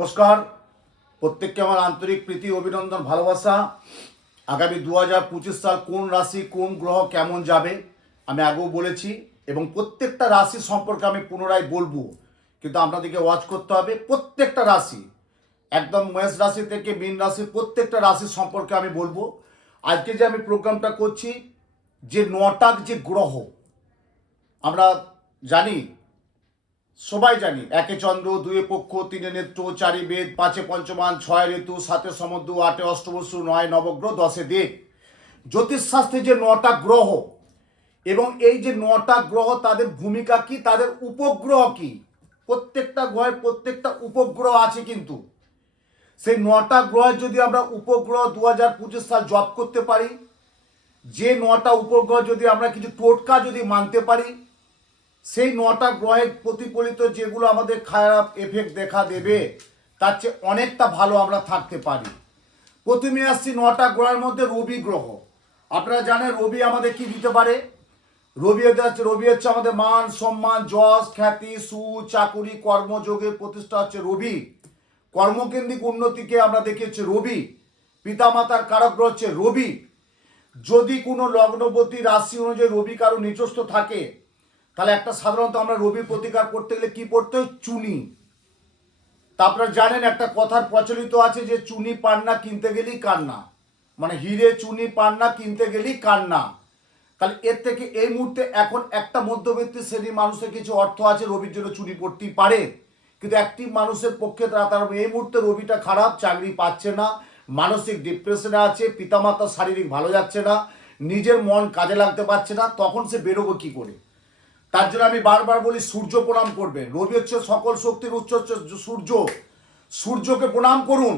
নমস্কার, প্রত্যেককে আমার আন্তরিক প্রীতি, অভিনন্দন, ভালোবাসা। আগামী 2025 সাল কোন রাশি কোন গ্রহ কেমন যাবে আমি আগেও বলেছি এবং প্রত্যেকটা রাশি সম্পর্কে আমি পুনরায় বলবো, কিন্তু আপনাদেরকে ওয়াচ করতে হবে। প্রত্যেকটা রাশি একদম মেষ রাশি থেকে মীন রাশি প্রত্যেকটা রাশি সম্পর্কে আমি বলবো। আজকে যে আমি প্রোগ্রামটা করছি, যে 9টা যে গ্রহ আমরা জানি, সবাই জানি, একে চন্দ্র, দুয়ে পক্ষ, তিনে নেত্র, চারি বেদ, পাঁচে পঞ্চমান, ছয় ঋতু, সাতে সমুদ্র, আটে অষ্টবসু, নয় নবগ্রহ, 10এ দিক। জ্যোতিষশাস্ত্রে যে 9টা গ্রহ এবং এই যে 9টা গ্রহ তাদের ভূমিকা কি, তাদের উপগ্রহ কি, প্রত্যেকটা গ্রহের প্রত্যেকটা উপগ্রহ আছে। কিন্তু সেই 9টা গ্রহের যদি আমরা উপগ্রহ 2025 সাল জব করতে পারি, যে 9টা উপগ্রহ যদি আমরা কিছু টোটকা যদি মানতে পারি, সেই 9টা গ্রহের প্রতিফলিত যেগুলো আমাদের খারাপ এফেক্ট দেখা দেবে তার চেয়ে অনেকটা ভালো আমরা থাকতে পারি। প্রথমে আসছি 9টা গ্রহের মধ্যে রবি গ্রহ। আপনারা জানেন রবি আমাদের কি দিতে পারে। রবি হচ্ছে আমাদের মান সম্মান, যশ, খ্যাতি, সু, চাকুরি, কর্মযোগের প্রতিষ্ঠা হচ্ছে রবি। কর্মকেন্দ্রিক উন্নতিকে আমরা দেখেছি রবি। পিতামাতার কারক গ্রহ হচ্ছে রবি। যদি কোনো লগ্নপতি রাশি অনুযায়ী রবি কারো নিচস্থ থাকে, তাহলে একটা সাধারণত আমরা রবির প্রতিকার করতে গেলে কি করতে হয়, চুনি। তা আপনারা জানেন একটা কথার প্রচলিত আছে যে চুনি পান্না কিনতে গেলেই কান্না, মানে হিরে চুনি পান্না কিনতে গেলেই কান্না। তাহলে এর থেকে এই মুহূর্তে এখন একটা মধ্যবিত্ত শ্রেণীর মানুষের কিছু অর্থ আছে, রবির জন্য চুনি পড়তেই পারে, কিন্তু একটি মানুষের পক্ষে তার এই মুহূর্তে রবিটা খারাপ, চাকরি পাচ্ছে না, মানসিক ডিপ্রেশনে আছে, পিতামাতার শারীরিক ভালো যাচ্ছে না, নিজের মন কাজে লাগতে পারছে না, তখন সে বেরোবে কি করে? তার জন্য আমি বারবার বলি সূর্য প্রণাম করবেন। রবি হচ্ছে সকল শক্তির উৎস, হচ্ছে সূর্য। সূর্যকে প্রণাম করুন,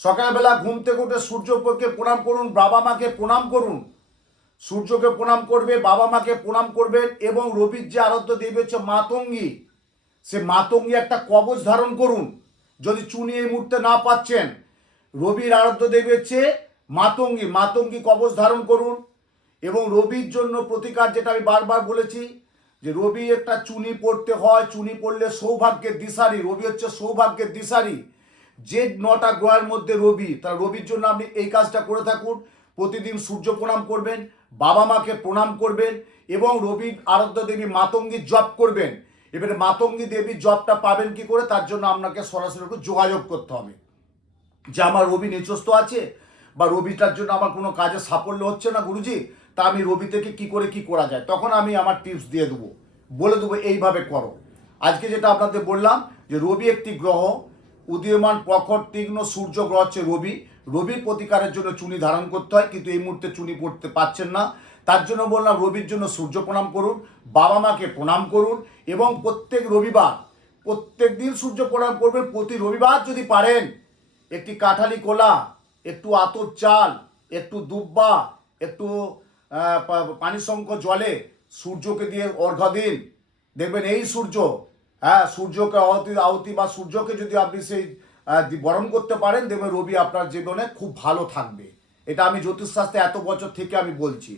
সকালবেলা ঘুম থেকে উঠে সূর্যকে প্রণাম করুন, বাবা মাকে প্রণাম করুন। সূর্যকে প্রণাম করবে, বাবা মাকে প্রণাম করবেন। এবং রবির যে আরাধ্য দেবী হচ্ছে মাতঙ্গী, সে মাতঙ্গী একটা কবচ ধারণ করুন। যদি চুনি এই মুহূর্তে না পাচ্ছেন, রবির আরাধ্য দেবী হচ্ছে মাতঙ্গী, মাতঙ্গী কবচ ধারণ করুন। এবং রবির জন্য প্রতিকার যেটা আমি বারবার বলেছি, যে রবি একটা চুনি পড়তে হয়, চুনি পড়লে সৌভাগ্যের দিশারি। রবি হচ্ছে সৌভাগ্যের দিশারি। যে 9টা গ্রহের মধ্যে রবি, তার রবির জন্য আপনি এই কাজটা করে থাকুন। প্রতিদিন সূর্য প্রণাম করবেন, বাবা মাকে প্রণাম করবেন এবং রবির আরাধ্য দেবী মাতঙ্গীর জপ করবেন। এবারে মাতঙ্গী দেবীর জপটা পাবেন কি করে, তার জন্য আপনাকে সরাসরি যোগাযোগ করতে হবে যে আমার রবি নিচস্থ আছে বা রবিটার জন্য আমার কোনো কাজে সাফল্য হচ্ছে না গুরুজি, তা আমি রবি থেকে কি করে কি করা যায়, তখন আমি আমার টিপস দিয়ে দেবো, বলে দেবো এইভাবে করো। আজকে যেটা আপনাদের বললাম যে রবি একটি গ্রহ, উদীয়মান প্রখর তীক্ষ্ণ সূর্য গ্রহ হচ্ছে রবি। রবির প্রতিকারের জন্য চুনি ধারণ করতে হয়, কিন্তু এই মুহূর্তে চুনি পড়তে পারছেন না, তার জন্য বললাম রবির জন্য সূর্য প্রণাম করুন, বাবা মাকে প্রণাম করুন এবং প্রত্যেক রবিবার প্রত্যেক দিন সূর্য প্রণাম করবেন। প্রতি রবিবার যদি পারেন একটি কাঁঠালি কোলা, একটু আতর চাল, একটু দুব্বা, একটু পানিশঙ্খ জলে সূর্যকে দিয়ে অর্ঘ্য দিন। দেখবেন এই সূর্য, সূর্যকে আহুতি বা সূর্যকে যদি আপনি সেই বরণ করতে পারেন, দেখবেন রবি আপনার জীবনে খুব ভালো থাকবে। এটা আমি জ্যোতিষশাস্ত্রে এত বছর থেকে আমি বলছি।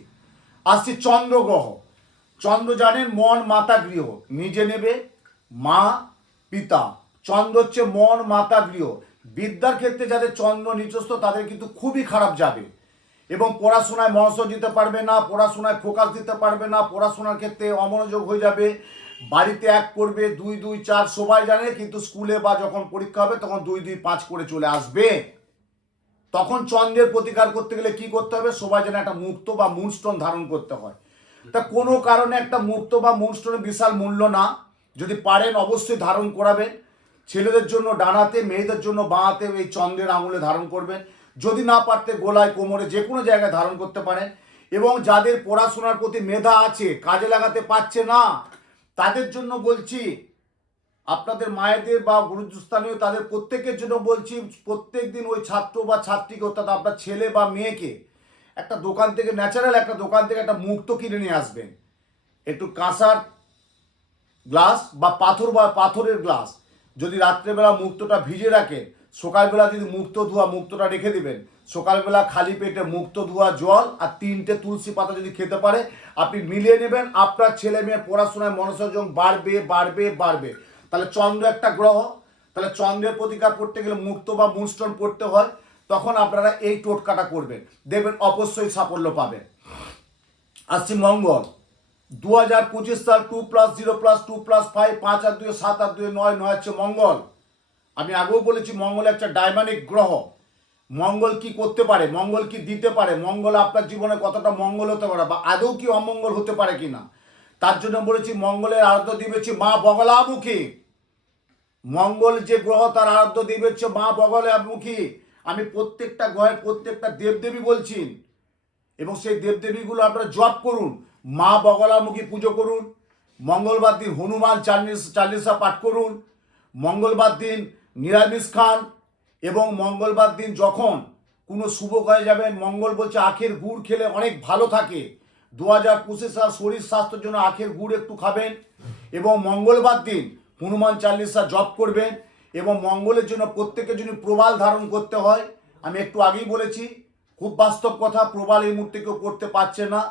আসছি চন্দ্রগ্রহ। চন্দ্র জানেন মন মাতা গৃহ, নিজে নেবে মা পিতা। চন্দ্র হচ্ছে মন মাতা গৃহ। বিদ্যার ক্ষেত্রে যাদের চন্দ্র নিচস্থ তাদের কিন্তু খুবই খারাপ যাবে এবং পড়াশোনায় মনোযোগ দিতে পারবে না, পড়াশোনায় ফোকাস দিতে পারবে না, পড়াশোনার ক্ষেত্রে অমনোযোগ হয়ে যাবে, বাড়িতে 1 করবে, 2 2 4 সবাই জানে, কিন্তু স্কুলে বা যখন পরীক্ষা হবে তখন 2 2 5 করে চলে আসবে। তখন চন্দ্রের প্রতিকার করতে গেলে কি করতে হবে, সবাই জানে একটা মুক্ত বা মুনস্টোন ধারণ করতে হয়। তা কোনো কারণে একটা মুক্ত বা মুনস্টোনের বিশাল মূল্য না, যদি পারেন অবশ্যই ধারণ করাবেন। ছেলেদের জন্য ডানাতে, মেয়েদের জন্য বাঁহাতে এই চন্দ্রের আঙুলে ধারণ করবেন। যদি না পারতে গোলায়, কোমরে, যে কোনো জায়গায় ধারণ করতে পারেন। এবং যাদের পড়াশোনার প্রতি মেধা আছে, কাজে লাগাতে পারছে না, তাদের জন্য বলছি, আপনাদের মায়েদের বা গুরুস্থানীয় তাদের প্রত্যেকের জন্য বলছি, প্রত্যেক দিন ওই ছাত্র বা ছাত্রীকে, অর্থাৎ আপনার ছেলে বা মেয়েকে একটা দোকান থেকে, ন্যাচারাল একটা দোকান থেকে একটা মুক্তো কিনে নিয়ে আসবেন। একটু কাঁসার গ্লাস বা পাথরের গ্লাস, যদি রাত্রেবেলা মুক্তোটা ভিজে রাখেন, সকালবেলা যদি মুক্তোটা রেখে দিবেন, সকালবেলা খালি পেটে মুক্ত ধোয়া জল আর 3টে তুলসী পাতা যদি খেতে পারে, আপনি মিলিয়ে নেবেন, আপনার ছেলে মেয়ের পড়াশোনায় মনোযোগ বাড়বে বাড়বে বাড়বে। তাহলে চন্দ্র একটা গ্রহ, তাহলে চন্দ্রের প্রতিকার করতে গেলে মুক্ত বা মুনস্টোন পড়তে হয়, তখন আপনারা এই টোটকাটা করবেন, দেখবেন অবশ্যই সাফল্য পাবেন। আসছি মঙ্গল। 2025 সাল 2+0+2+5, 5 আর 2 7 আর 2 9, 9 হচ্ছে মঙ্গল। আমি আগেও বলেছি মঙ্গল একটা ডাইনামিক গ্রহ। মঙ্গল কি করতে পারে, মঙ্গল কি দিতে পারে, মঙ্গল আপনার জীবনে কতটা মঙ্গল হতে পারে বা আদৌ কি অমঙ্গল হতে পারে কিনা, তার জন্য বলেছি মঙ্গলের আরাধ্য দেবী হচ্ছে মা বগলামুখী। মঙ্গল যে গ্রহ তার আরাধ্য দেবী হচ্ছে মা বগলামুখী। আমি প্রত্যেকটা গ্রহের প্রত্যেকটা দেবদেবী বলছি, এবং সেই দেবদেবীগুলো আপনারা জপ করুন, মা বগলামুখী পুজো করুন। মঙ্গলবার দিন হনুমান চালিসা পাঠ করুন। মঙ্গলবার দিন নিরামিষ খান, এবং মঙ্গলবার দিন যখন কোনো শুভ কাজে যাবেন, মঙ্গল বলছে আখের গুড় খেলে অনেক ভালো থাকে। 2025 সাল শরীর স্বাস্থ্যের জন্য আখের গুড় একটু খাবেন, এবং মঙ্গলবার দিন হনুমান চালিসা জপ করবেন। এবং মঙ্গলের জন্য প্রত্যেকের জন্য প্রবাল ধারণ করতে হয়। আমি একটু আগেই বলেছি, খুব বাস্তব কথা, প্রবাল এই মুহূর্তে কেউ করতে পারছে না।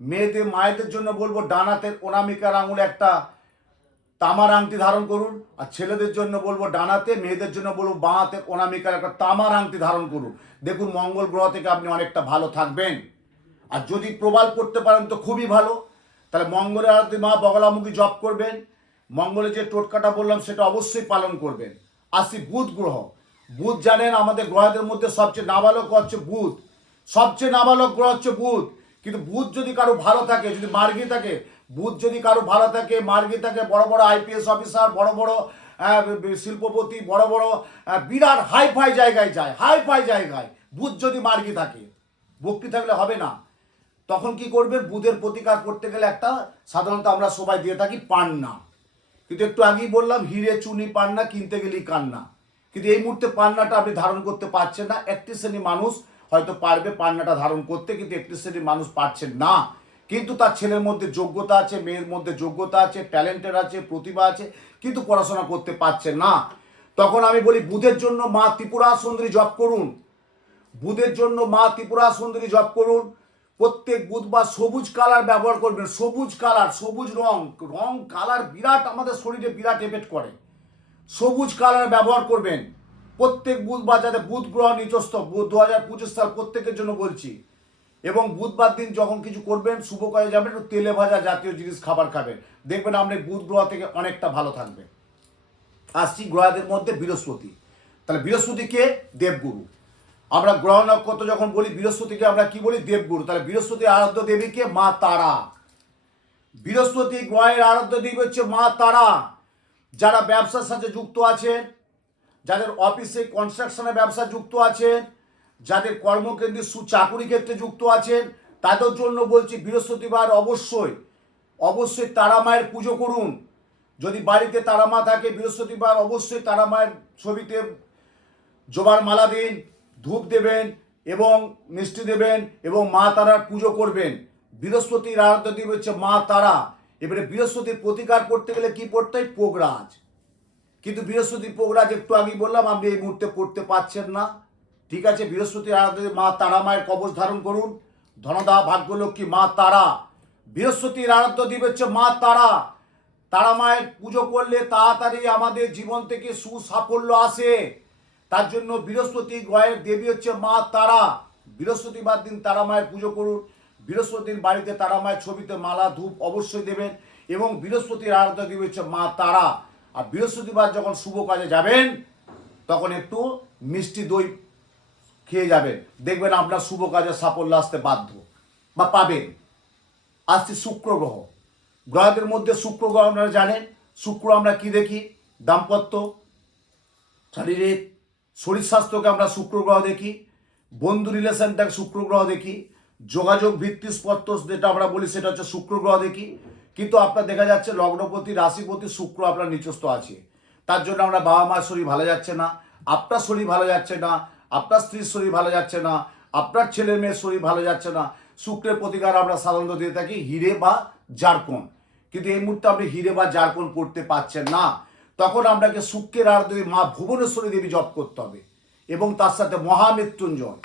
মেয়েদের মায়েদের জন্য বলবো ডানাতের অনামিকার আঙুলে একটা তামার আংটি ধারণ করুন, আর ছেলেদের জন্য বলবো ডানাতে, মেয়েদের জন্য বলবো বাঁ হাতের অনামিকার একটা তামার আংটি ধারণ করুন। দেখুন মঙ্গল গ্রহ থেকে আপনি অনেকটা ভালো থাকবেন। আর যদি প্রবাল করতে পারেন তো খুবই ভালো। তাহলে মঙ্গলের আরতি মা বগলামুখী জপ করবেন। মঙ্গলের যে টোটকাটা বললাম সেটা অবশ্যই পালন করবেন। আসি বুধ গ্রহ। বুধ জানেন আমাদের গ্রহদের মধ্যে সবচেয়ে নাবালক হচ্ছে বুধ, সবচেয়ে নাবালক গ্রহ হচ্ছে বুধ। কিন্তু বুধ যদি কারো ভালো থাকে, যদি মার্গী থাকে, বুধ যদি কারো ভালো থাকে, মার্গী থাকে, বড় বড় আইপিএস অফিসার, বড় বড় শিল্পপতি, বড় বড় বিরাট হাইফাই জায়গায় যায়, হাইফাই জায়গায় বুধ যদি মার্গী থাকে। ভক্তি থাকলে হবে না। তখন কি করবেন, বুধের প্রতিকার করতে গেলে একটা সাধারণত আমরা সবাই দিয়ে থাকি পান্না। কিন্তু একটু আগেই বললাম হিরে চুনি পান্না কিনতে গেলেই কান্না। কিন্তু এই মুহূর্তে পান্নাটা আপনি ধারণ করতে পারছেন না। একটি শ্রেণীর মানুষ হয়তো পারবে পান্নাটা ধারণ করতে, কিন্তু একটি শ্রেণীর মানুষ পারছেন না। কিন্তু তার ছেলের মধ্যে যোগ্যতা আছে, মেয়ের মধ্যে যোগ্যতা আছে, ট্যালেন্টের আছে, প্রতিভা আছে, কিন্তু পড়াশোনা করতে পারছেন না। তখন আমি বলি বুধের জন্য মা ত্রিপুরা সুন্দরী জপ করুন। বুধের জন্য মা ত্রিপুরা সুন্দরী জপ করুন। প্রত্যেক বুধবার সবুজ কালার ব্যবহার করবেন। সবুজ কালার, সবুজ রং, রং কালার বিরাট আমাদের শরীরে বিরাট এফেক্ট করে। সবুজ কালার ব্যবহার করবেন প্রত্যেক বুধবার, যাতে বুধ গ্রহ নিচস্থ। 2025 সাল প্রত্যেকের জন্য বলছি। এবং বুধবার দিন যখন কিছু করবেন, শুভ কাজে যাবেন, তেলে ভাজা জাতীয় জিনিস খাবার খাবেন, দেখবেন আপনি বুধ গ্রহ থেকে অনেকটা ভালো থাকবেন। আসছি গ্রহদের মধ্যে বৃহস্পতি। তাহলে বৃহস্পতি কে? দেবগুরু। আমরা গ্রহ নক্ষত্র যখন বলি বৃহস্পতিকে আমরা কি বলি? দেবগুরু। তাহলে বৃহস্পতি আরাধ্য দেবীকে মা তারা। বৃহস্পতি গ্রহের আরাধ্য দেবী হচ্ছে মা তারা। যারা ব্যবসার সাথে যুক্ত আছেন, যাদের অফিসে কনস্ট্রাকশনের ব্যবসা যুক্ত আছেন, যাদের কর্মকেন্দ্রে চাকুরি ক্ষেত্রে যুক্ত আছেন, তাদের জন্য বলছি বৃহস্পতিবার অবশ্যই অবশ্যই তারা মায়ের পুজো করুন। যদি বাড়িতে তারা মা থাকে, বৃহস্পতিবার অবশ্যই তারা মায়ের ছবিতে জবার মালা দিন, ধূপ দেবেন এবং মিষ্টি দেবেন এবং মা তারার পুজো করবেন। বৃহস্পতির আরাধ্য দেবী হচ্ছে মা তারা। এবারে বৃহস্পতির প্রতিকার করতে গেলে কি পড়তে হয়? পোগরাজ। কিন্তু বৃহস্পতির পোগরাজ একটু আগেই বললাম আপনি এই মুহূর্তে পড়তে পারছেন না। ঠিক আছে, বৃহস্পতির আরাধ্য মা তারা মায়ের কবচ ধারণ করুন। ধনদা ভাগ্যলক্ষ্মী মা তারা। বৃহস্পতির আরাধ্য দেবী হচ্ছে মা তারা। তারা মায়ের পুজো করলে তাড়াতাড়ি আমাদের জীবন থেকে সুসাফল্য আসে। তার জন্য বৃহস্পতি গ্রহের দেবী হচ্ছে মা তারা। বৃহস্পতিবার দিন তারা মায়ের পুজো করুন। বৃহস্পতির বাড়িতে তারা মায়ের ছবিতে মালা ধূপ অবশ্যই দেবেন, এবং বৃহস্পতির আরাধ্য দেবী হচ্ছে মা তারা। আর বৃহস্পতিবার যখন শুভ কাজে যাবেন, তখন একটু মিষ্টি দই খেয়ে যাবেন, দেখবেন আপনার শুভ কাজে সাফল্য আসতে বাধ্য বা পাবেন। আসছে শুক্র গ্রহ। গ্রহদের মধ্যে শুক্র গ্রহ আপনারা জানেন। শুক্র আমরা কি দেখি? দাম্পত্য, শারীরিক, শরীর স্বাস্থ্যকে আমরা শুক্র গ্রহ দেখি। বন্ধু রিলেশনটাকে শুক্র গ্রহ দেখি। যোগাযোগ ভিত্তি স্পর্শ যেটা আমরা বলি সেটা হচ্ছে শুক্র গ্রহ দেখি। কিন্তু আপনার দেখা যাচ্ছে লগ্নপতি রাশিপতি শুক্র আপনার নিচস্থ আছে। তার জন্য আমরা বাবা মার শরীর ভালো যাচ্ছে না, আপনার শরীর ভালো যাচ্ছে না, আপনার স্ত্রীর শরীর ভালো যাচ্ছে না, আপনার ছেলে মেয়ের শরীর ভালো যাচ্ছে না। শুক্রের প্রতিকার আমরা সাধারণত দিয়ে থাকি হিরে বা জারকন। কিন্তু এই মুহূর্তে আপনি হিরে বা জারকন পড়তে পারছেন না। তখন আপনাকে শুক্রের আরাধ্য মা ভুবনেশ্বরী দেবী জপ করতে হবে, এবং তার সাথে মহামৃত্যুঞ্জয়।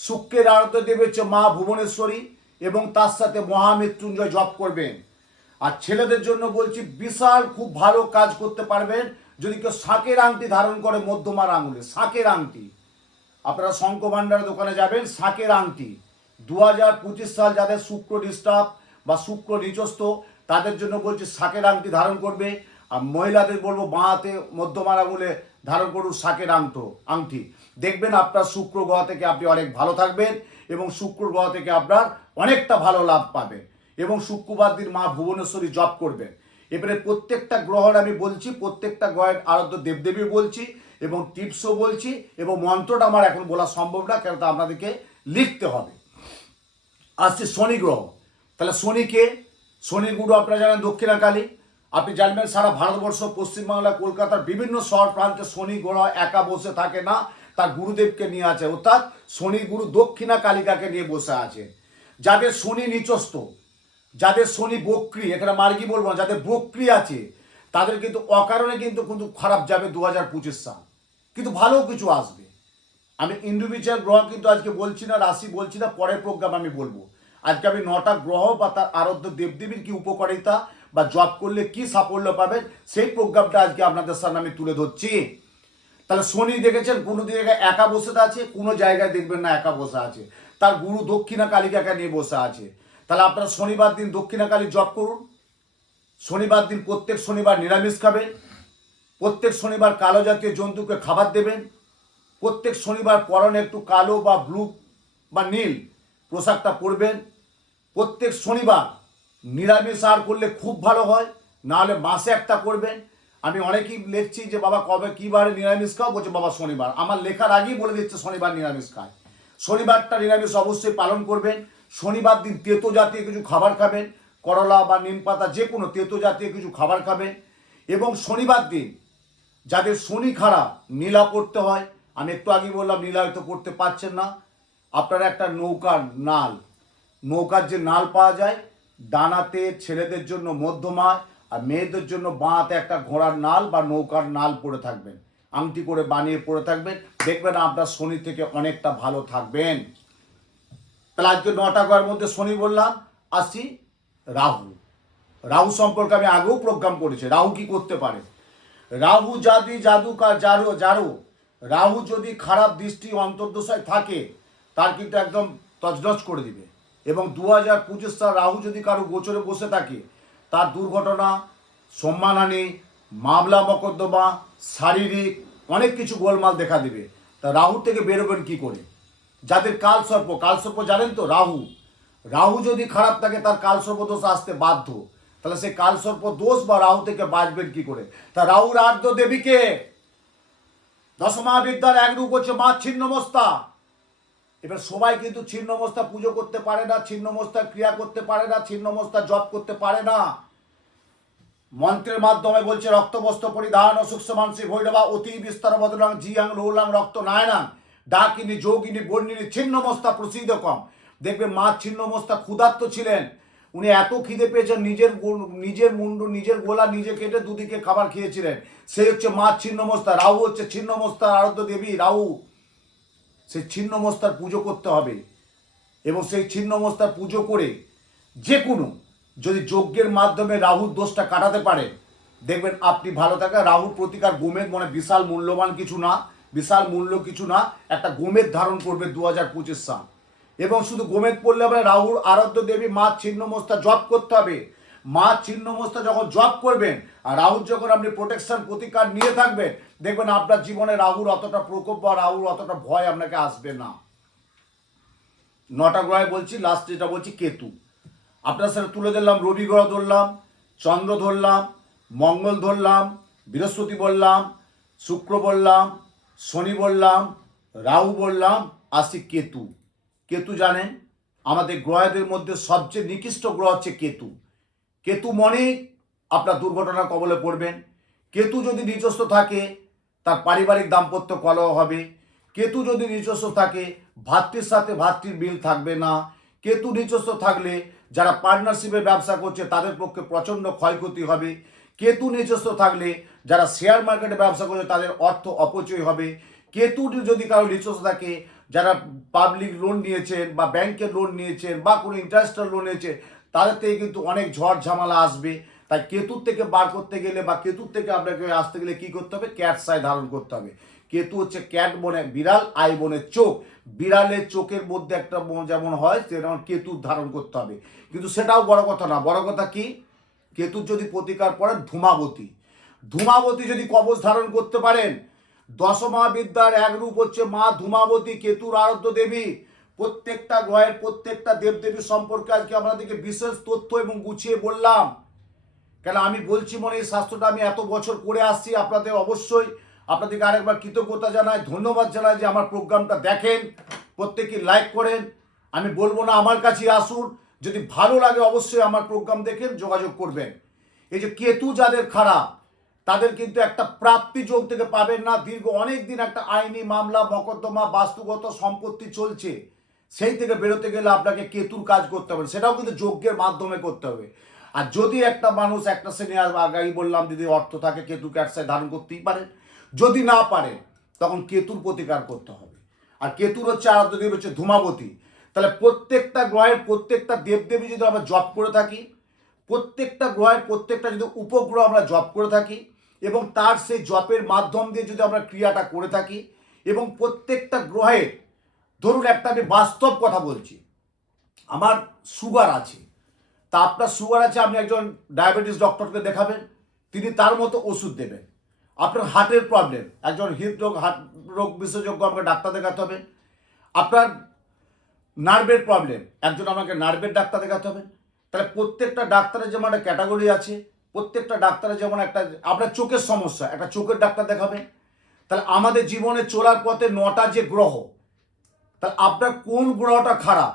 শুক্রের আরাধ্য দেবী হচ্ছে মা ভুবনেশ্বরী, এবং তার সাথে মহামৃত্যুঞ্জয় জপ করবেন। আর ছেলেদের জন্য বলছি বিশাল খুব ভালো কাজ করতে পারবেন যদি কেউ শাঁখের আংটি ধারণ করে মধ্যমার আঙুলে, শাঁখের আংটি, আপনারা শঙ্খ ভাণ্ডারের দোকানে যাবেন, শাঁখের আংটি 2025 সাল যাদের শুক্র ডিস্টার্ব বা শুক্র নিচস্থ তাদের জন্য বলছি শাঁখের আংটি ধারণ করবে। আর মহিলাদের বলবো বাঁ হাতে মধ্যমার আঙুলে ধারণ করুন শাঁখের আংটি। দেখবেন আপনার শুক্র গ্রহ থেকে আপনি অনেক ভালো থাকবেন এবং শুক্র গ্রহ থেকে আপনার অনেকটা ভালো লাভ পাবেন এবং শুক্রবার দিন মা ভুবনেশ্বরী জপ করবেন। এবারে প্রত্যেকটা গ্রহের আমি বলছি, প্রত্যেকটা গ্রহের আরাধ্য দেবদেবী বলছি এবং টিপসও বলছি এবং মন্ত্রটা আমার এখন বলা সম্ভব না, কেন তা আপনাদেরকে লিখতে হবে। আসছে শনি গ্রহ। তাহলে শনিকে, শনি গুরু আপনারা জানেন দক্ষিণাকালী। আপনি জানবেন সারা ভারতবর্ষ, পশ্চিমবাংলা, কলকাতার বিভিন্ন শহর প্রান্তে শনি গ্রহ একা বসে থাকে না, তার গুরুদেবকে নিয়ে আছে, অর্থাৎ শনি গুরু দক্ষিণা কালিকাকে নিয়ে বসে আছে। যাদের শনি নিচস্থ, যাদের শনি বক্রি, এখানে মার্গি বলবো না, যাদের বক্রি আছে তাদের কিন্তু অকারণে কিন্তু খারাপ যাবে 2025 সাল, কিন্তু ভালো কিছু আসবে। আমি ইন্ডিভিজুয়াল গ্রহ কিন্তু আজকে বলছি না, রাশি বলছি না, পরের প্রোগ্রাম আমি বলবো। আজকে আমি 9টা গ্রহ বা তার আরাধ্য দেবদেবীর কি উপকারিতা বা জব করলে কি সাফল্য পাবেন সেই প্রোগ্রামটা আজকে আপনাদের সামনে আমি তুলে ধরছি। তাহলে শনি দেখেছেন কোনো জায়গায় একা বসে আছে, কোনো জায়গায় দেখবেন না একা বসে আছে, তার গুরু দক্ষিণা কালিকাকে নিয়ে বসে আছে। তাহলে আপনারা শনিবার দিন দক্ষিণা কালী জপ করুন। শনিবার দিন প্রত্যেক শনিবার নিরামিষ খাবেন, প্রত্যেক শনিবার কালো জাতীয় জন্তুকে খাবার দেবেন, প্রত্যেক শনিবার পরনে একটু কালো বা ব্লু বা নীল পোশাকটা পরবেন। প্রত্যেক শনিবার নিরামিষ আহার করলে খুব ভালো হয়, নাহলে মাসে একটা করবেন। আমি অনেকেই লিখছি যে বাবা কবে কী বারে নিরামিষ খাও, বলছে বাবা শনিবার। আমার লেখার আগেই বলে দিচ্ছে শনিবার নিরামিষ খায়। শনিবারটা নিরামিষ অবশ্যই পালন করবেন। শনিবার দিন তেতো জাতীয় কিছু খাবার খাবেন, করলা বা নিম পাতা যে কোনো তেতো জাতীয় কিছু খাবার খাবেন। এবং শনিবার দিন যাদের শনি খারাপ নীলা পড়তে হয়, আমি একটু আগে বললাম নীলা হয়তো পড়তে পারছেন না, আপনারা একটা নৌকার যে নাল পাওয়া যায়, ডানাতে ছেলেদের জন্য মধ্যমায় আর মেয়েদের জন্য বাঁতে একটা ঘোড়ার নাল বা নৌকার নাল পরে থাকবেন, আংটি করে বানিয়ে পরে থাকবেন, দেখবেন আপনার শনি থেকে অনেকটা ভালো থাকবেন। তাহলে আজকে 9টা গ্রহের মধ্যে শনি বললাম। আসি রাহু সম্পর্কে আমি আগেও প্রোগ্রাম করেছি। রাহু কি করতে পারে? রাহু যারো রাহু যদি খারাপ দৃষ্টি অন্তর্দশায় থাকে তার কিন্তু একদম তছনছ করে দিবে। এবং 2025 সাল রাহু যদি কারো গোচরে বসে থাকে তার দুর্ঘটনা, সম্মানহানি, মামলা মকদ্দমা, শারীরিক অনেক কিছু গোলমাল দেখা দিবে। তা রাহু থেকে বেরোবেন কি করে? যাদের কালসর্প জানেন তো, রাহু যদি খারাপ থাকে তার কালসর্প দোষ আসতে বাধ্য। তাহলে সে কালসর্প দোষ বা রাহু থেকে বাঁচবেন কি করে? তা রাহুর আরাধ্য দেবীকে দশমা বিদ্যার এক রূপ হচ্ছে মা ছিন্নমস্তা। এবার সবাই কিন্তু ছিন্নমস্তা পুজো করতে পারে না, ছিন্নমস্তা ক্রিয়া করতে পারে না, ছিন্নমস্তা জপ করতে পারে না। মন্ত্রের মাধ্যমে বলছে রক্তবস্ত্র পরিধান অসুখ মানসিক ভৈরবা অতি বিস্তার বদলাং জিয়াং লৌলাং রক্ত নায়নাং ডাকিনী যোগিনী বর্ণিনী ছিন্নমস্তা প্রসিদ্ধ কম। দেখবে মা ছিন্নমস্তা ক্ষুধার্ত ছিলেন, উনি এত খিদে পেয়েছেন নিজের মুন্ডু নিজের গোলা নিজে কেটে দুদিকে খাবার খেয়েছিলেন। সেই হচ্ছে মা ছিন্নমস্তা। রাহু হচ্ছে ছিন্নমস্তার আরাধ্য দেবী রাহু। সেই ছিন্নমস্তার পুজো করতে হবে এবং সেই ছিন্নমস্তার পুজো করে যে কোনো যদি যজ্ঞের মাধ্যমে রাহুর দোষটা কাটাতে পারে দেখবেন আপনি ভালো থাকা। রাহুর প্রতিকার গোমেদ, মানে বিশাল মূল্যবান কিছু না, বিশাল মূল্য কিছু না, একটা গোমেদ ধারণ করবে 2025 সাল। এবং শুধু গোমেদ পড়লে হবে রাহুর আরাধ্য দেবী মা ছিন্নমস্তা জপ করতে হবে। মা ছিন্নমস্তা যখন জপ করবেন আর রাহুর যখন আপনি প্রোটেকশন প্রতিকার নিয়ে থাকবেন দেখবেন আপনার জীবনে রাহুর অতটা প্রকোপ বা রাহুর অতটা ভয় আপনাকে আসবে না। 9টা গ্রহে বলছি, লাস্ট যেটা বলছি কেতু। আপনার সাথে তুলে ধরলাম রবি গ্রহ ধরলাম, চন্দ্র ধরলাম, মঙ্গল ধরলাম, বৃহস্পতি বললাম, শুক্র বললাম, শনি বললাম, রাহু বললাম, আসি কেতু। কেতু জানেন আমাদের গ্রহদের মধ্যে সবচেয়ে নিকৃষ্ট গ্রহ হচ্ছে কেতু। কেতু মনেই আপনার দুর্ঘটনার কবলে পড়বেন। কেতু যদি নিচস্থ থাকে তার পারিবারিক দাম্পত্য কলহ হবে। কেতু যদি নিচস্থ থাকে ভাতৃর সাথে ভাতৃর মিল থাকবে না। কেতু নিচস্থ থাকলে যারা পার্টনারশিপে ব্যবসা করছে তাদের পক্ষে প্রচণ্ড ক্ষয়ক্ষতি হবে। কেতু নিচস্থ থাকলে যারা শেয়ার মার্কেটে ব্যবসা করছে তাদের অর্থ অপচয় হবে। কেতু যদি কারো নিচস্থ থাকে, যারা পাবলিক লোন নিয়েছেন বা ব্যাংকের লোন নিয়েছেন বা কোনো ইন্টারেস্টের লোন নিয়েছে তাদের থেকে কিন্তু অনেক ঝড় ঝামেলা আসবে। তাই কেতুর থেকে বার করতে গেলে বা কেতুর থেকে আপনাকে আসতে গেলে কি করতে হবে? ক্যাট সাই ধারণ করতে হবে। কেতু হচ্ছে ক্যাট বনে বিড়াল, আই বনে চোখ। বিড়ালের চোখের মধ্যে একটা যেমন হয় সেরকম কেতুর ধারণ করতে হবে। কিন্তু সেটাও বড় কথা না, বড় কথা কি? কেতুর যদি প্রতিকার পড়েন ধূমাবতী, ধূমাবতী যদি কবচ ধারণ করতে পারেন, দশমহাবিদ্যার এক রূপ হচ্ছে মা ধূমাবতী, কেতুর আরাধ্য দেবী। প্রত্যেকটা গ্রহের প্রত্যেকটা দেবদেবীর সম্পর্কে আজকে আপনাদেরকে বিশেষ তথ্য এবং গুছিয়ে বললাম। কেন আমি বলছি মনে এই শাস্ত্রটা আমি এত বছর করে আসছি, আপনাদের অবশ্যই আপনাদেরকে আরেকবার কৃতজ্ঞতা জানাই, ধন্যবাদ জানাই যে আমার প্রোগ্রামটা দেখেন, প্রত্যেকে লাইক করেন। আমি বলবো না আমার কাছে আসুন, যদি ভালো লাগে অবশ্যই আমার প্রোগ্রাম দেখেন, যোগাযোগ করবেন। এই যে কেতু যাদের খারাপ তাদের কিন্তু একটা প্রাপ্তি যোগ থেকে পাবেন না, দীর্ঘ অনেক দিন একটা আইনি মামলা মকদ্দমা বাস্তুগত সম্পত্তি চলছে, সেই থেকে বেরোতে গেলে আপনাকে কেতুর কাজ করতে হবে, সেটাও কিন্তু যজ্ঞের মাধ্যমে করতে হবে। আর যদি একটা মানুষ একটা শ্রেণী আগাই বললাম যদি অর্থ থাকে কেতু ক্যাটসায় ধারণ করতেই পারেন, যদি না পারে তখন কেতুর প্রতিকার করতে হবে। আর কেতুর হচ্ছে আরাধ্য দেবী হচ্ছে ধূমাবতী। তাহলে প্রত্যেকটা গ্রহের প্রত্যেকটা দেবদেবী যদি আমরা জপ করে থাকি, প্রত্যেকটা গ্রহের প্রত্যেকটা যদি উপগ্রহ আমরা জপ করে থাকি এবং তার সেই জপের মাধ্যম দিয়ে যদি আমরা ক্রিয়াটা করে থাকি এবং প্রত্যেকটা গ্রহের, ধরুন একটা আমি বাস্তব কথা বলছি, আমার সুগার আছে, তা আপনার সুগার আছে, আপনি একজন ডায়াবেটিস ডক্টরকে দেখাবেন, তিনি তার মতো ওষুধ দেবেন। আপনার হার্টের প্রবলেম, একজন হৃদরোগ হার্ট রোগ বিশেষজ্ঞ আমাকে ডাক্তার দেখাতে হবে। আপনার নার্ভের প্রবলেম, একজন আমাকে নার্ভের ডাক্তার দেখাতে হবে। তাহলে প্রত্যেকটা ডাক্তারের যেমন একটা ক্যাটাগরি আছে, প্রত্যেকটা ডাক্তারের যেমন একটা, আপনার চোখের সমস্যা একটা চোখের ডাক্তার দেখাবেন। তাহলে আমাদের জীবনে চলার পথে 9টা যে গ্রহ, তাহলে আপনার কোন গ্রহটা খারাপ,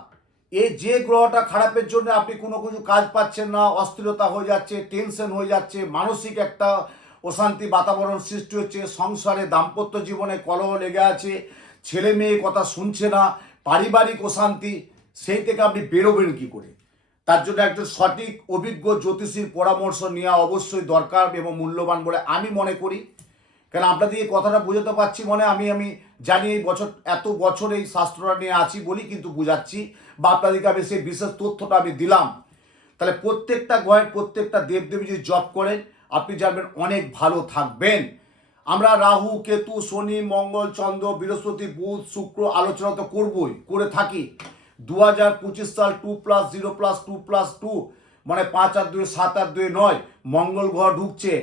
এই যে গ্রহটা খারাপের জন্য আপনি কোনো কিছু কাজ পাচ্ছেন না, অস্থিরতা হয়ে যাচ্ছে, টেনশন হয়ে যাচ্ছে, মানসিক একটা অশান্তি বাতাবরণ সৃষ্টি হচ্ছে, সংসারে দাম্পত্য জীবনে কলহ লেগে আছে, ছেলে মেয়ে কথা শুনছে না, পারিবারিক অশান্তি, সেই থেকে আপনি বেরোবেন কী করে? তার জন্য একজন সঠিক অভিজ্ঞ জ্যোতিষীর পরামর্শ নেওয়া অবশ্যই দরকার এবং মূল্যবান বলে আমি মনে করি। কেন আপনাদের এই কথাটা বোঝাতে পারছি মনে, আমি জানি এই বছর এত বছর এই শাস্ত্রটা নিয়ে আছি বলি কিন্তু বুঝাচ্ছি, বা আপনাদেরকে আমি সেই বিশেষ তথ্যটা আমি দিলাম। তাহলে প্রত্যেকটা গ্রহের প্রত্যেকটা দেবদেবী যদি জপ করেন আপনি জানবেন অনেক ভালো থাকবেন। আমরা রাহু কেতু শনি মঙ্গল চন্দ্র বৃহস্পতি বুধ শুক্র আলোচনা তো করবই, করে থাকি। 2025 সাল 2+0+2+2 মানে 5 আর 2 7 আর 2 9 মঙ্গল গ্রহ ঢুকছে।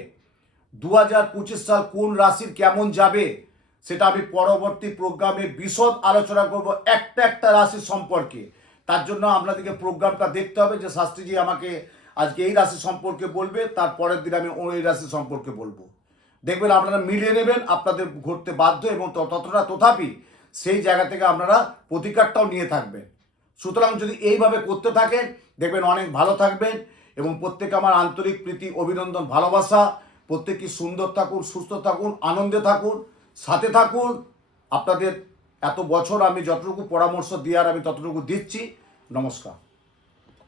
2025 সাল কোন রাশির কেমন যাবে সেটা আমি পরবর্তী প্রোগ্রামে বিশদ আলোচনা করব একটা একটা রাশির সম্পর্কে। তার জন্য আপনাদেরকে প্রোগ্রামটা দেখতে হবে যে শাস্ত্রীজি আমাকে আজকে এই রাশি সম্পর্কে বলবে, তার পরের দিন আমি ওই রাশি সম্পর্কে বলবো। দেখবেন আপনারা মিলিয়ে নেবেন, আপনাদের ঘটতে বাধ্য এবং ততটা তথাপি সেই জায়গা থেকে আপনারা প্রতিকারটাও নিয়ে থাকবেন। সুতরাং যদি এইভাবে করতে থাকেন দেখবেন অনেক ভালো থাকবেন এবং প্রত্যেকে আমার আন্তরিক প্রীতি অভিনন্দন ভালোবাসা। প্রত্যেকে সুন্দর থাকুন, সুস্থ থাকুন, আনন্দে থাকুন, সাথে থাকুন। আপনাদের এত বছর আমি যতটুকু পরামর্শ দেওয়ার আমি ততটুকু দিচ্ছি। নমস্কার।